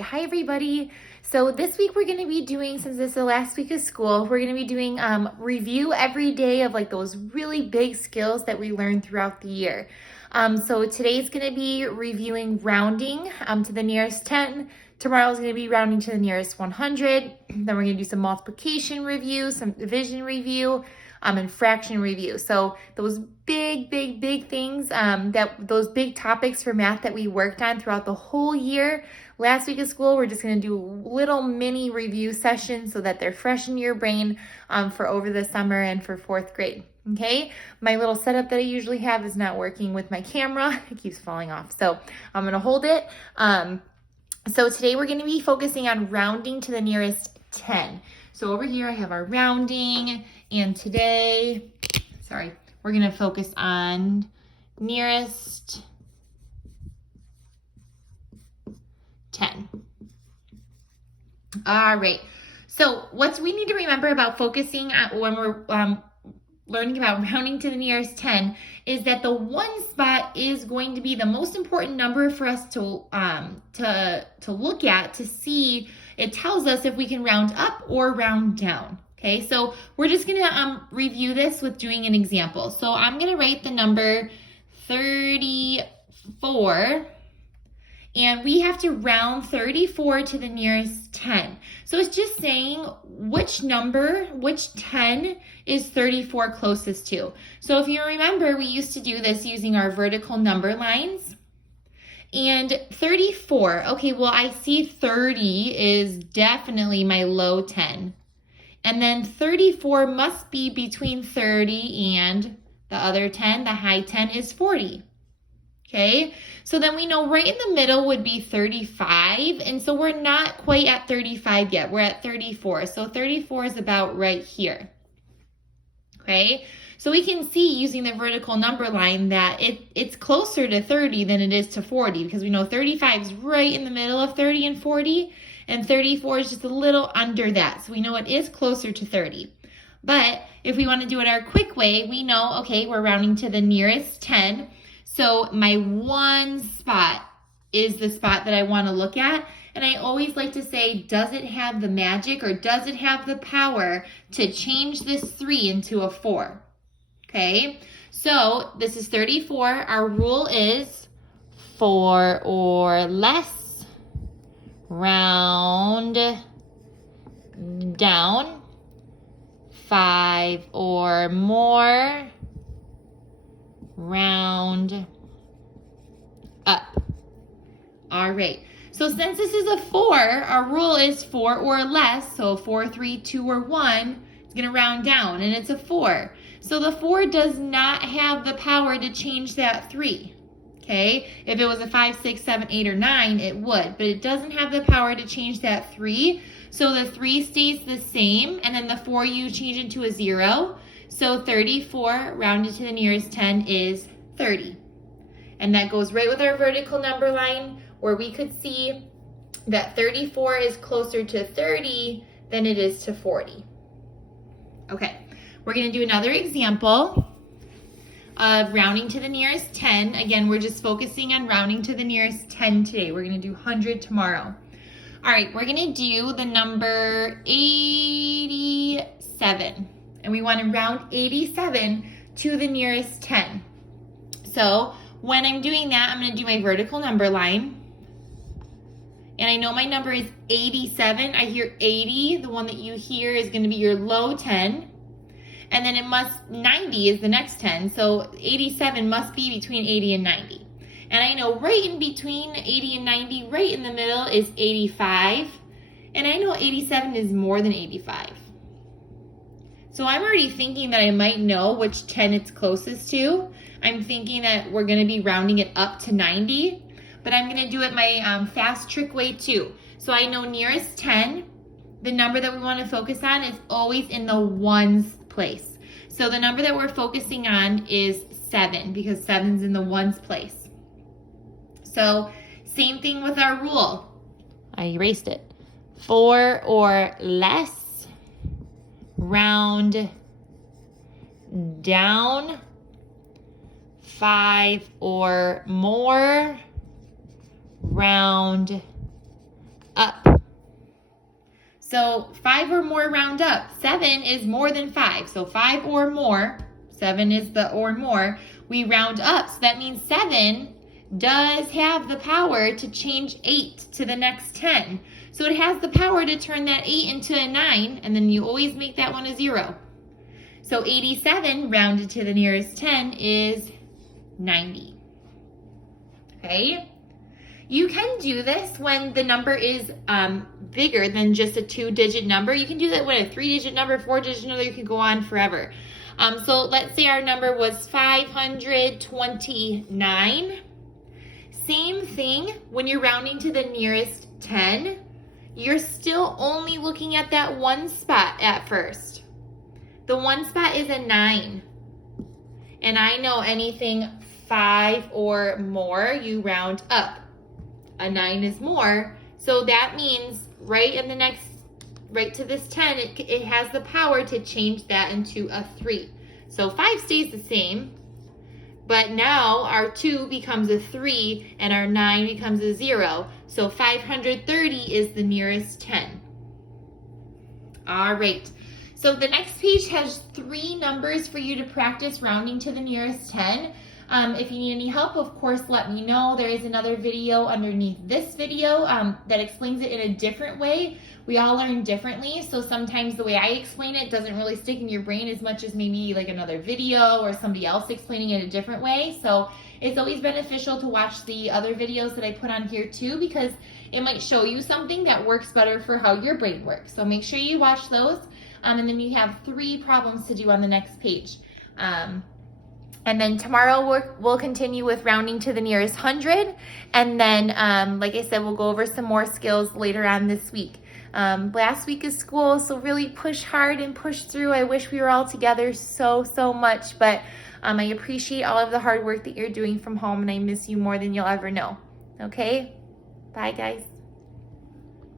Hi everybody. So this week we're going to be doing, since this is the last week of school, we're going to be doing review every day of like those really big skills that we learned throughout the year. So today's going to be reviewing rounding to the nearest 10. Tomorrow's going to be rounding to the nearest 100. Then we're going to do some multiplication review, some division review, and fraction review. So those big things, those big topics for math that we worked on throughout the whole year. Last week of school, we're just going to do little mini review sessions so that they're fresh in your brain for over the summer and for fourth grade. Okay, my little setup that I usually have is not working with my camera. It keeps falling off. So I'm going to hold it. So today we're going to be focusing on rounding to the nearest 10. So over here I have our rounding, and today, we're going to focus on nearest 10. All right. So what we need to remember about focusing on when we're learning about rounding to the nearest 10 is that the one spot is going to be the most important number for us to look at to see. It tells us if we can round up or round down. Okay, so we're just gonna review this with doing an example. So I'm gonna write the number 34. And we have to round 34 to the nearest 10. So it's just saying which 10 is 34 closest to. So if you remember, we used to do this using our vertical number lines. And 34, okay, well, I see 30 is definitely my low 10. And then 34 must be between 30 and the other 10. The high 10 is 40. Okay, so then we know right in the middle would be 35, and so we're not quite at 35 yet. We're at 34, so 34 is about right here. Okay, so we can see using the vertical number line that it's closer to 30 than it is to 40, because we know 35 is right in the middle of 30 and 40, and 34 is just a little under that, so we know it is closer to 30. But if we want to do it our quick way, we know, okay, we're rounding to the nearest 10. So my one spot is the spot that I want to look at. And I always like to say, does it have the magic or does it have the power to change this 3 into a 4? Okay, so this is 34. Our rule is 4 or less, round down. 5 or more, round up. All right, so since this is a 4, our rule is 4 or less, so 4, 3, 2, or 1, it's gonna round down, and it's a 4. So the 4 does not have the power to change that 3, okay? If it was a 5, 6, 7, 8, or 9, it would, but it doesn't have the power to change that 3, so the 3 stays the same, and then the 4 you change into a 0, so 34 rounded to the nearest 10 is 30. And that goes right with our vertical number line, where we could see that 34 is closer to 30 than it is to 40. Okay, we're going to do another example of rounding to the nearest 10. Again, we're just focusing on rounding to the nearest 10 today. We're going to do 100 tomorrow. All right, we're going to do the number 87. And we want to round 87 to the nearest 10. So when I'm doing that, I'm going to do my vertical number line. And I know my number is 87. I hear 80. The one that you hear is going to be your low 10. And then 90 is the next 10. So 87 must be between 80 and 90. And I know right in between 80 and 90, right in the middle is 85. And I know 87 is more than 85. So I'm already thinking that I might know which 10 it's closest to. I'm thinking that we're going to be rounding it up to 90, but I'm going to do it my fast trick way too. So I know nearest 10, the number that we want to focus on is always in the ones place. So the number that we're focusing on is 7, because 7's in the ones place. So same thing with our rule. I erased it. 4 or less, round down. 5 or more, round So 5 or more round up. 7 is more than 5. So 5 or more, 7 is the or more, we round up. So that means 7 does have the power to change 8 to the next 10. So it has the power to turn that 8 into a 9, and then you always make that one a 0. So 87 rounded to the nearest 10 is 90. Okay? You can do this when the number is bigger than just a 2-digit number. You can do that when a 3-digit number, 4-digit number, you can go on forever. So let's say our number was 529. Same thing when you're rounding to the nearest 10. You're still only looking at that one spot at first. The one spot is a 9. And I know anything 5 or more, you round up. A 9 is more. So that means right to this 10, it has the power to change that into a 3. So 5 stays the same, but now our 2 becomes a 3 and our 9 becomes a 0. So 530 is the nearest 10. All right. So the next page has 3 numbers for you to practice rounding to the nearest 10. If you need any help, of course, let me know. There is another video underneath this video that explains it in a different way. We all learn differently, so sometimes the way I explain it doesn't really stick in your brain as much as maybe like another video or somebody else explaining it a different way. So it's always beneficial to watch the other videos that I put on here too, because it might show you something that works better for how your brain works. So make sure you watch those, and then you have 3 problems to do on the next page. And then tomorrow we'll continue with rounding to the nearest 100. And then, like I said, we'll go over some more skills later on this week. Last week is school, so really push hard and push through. I wish we were all together so much, but I appreciate all of the hard work that you're doing from home, and I miss you more than you'll ever know. Okay? Bye, guys.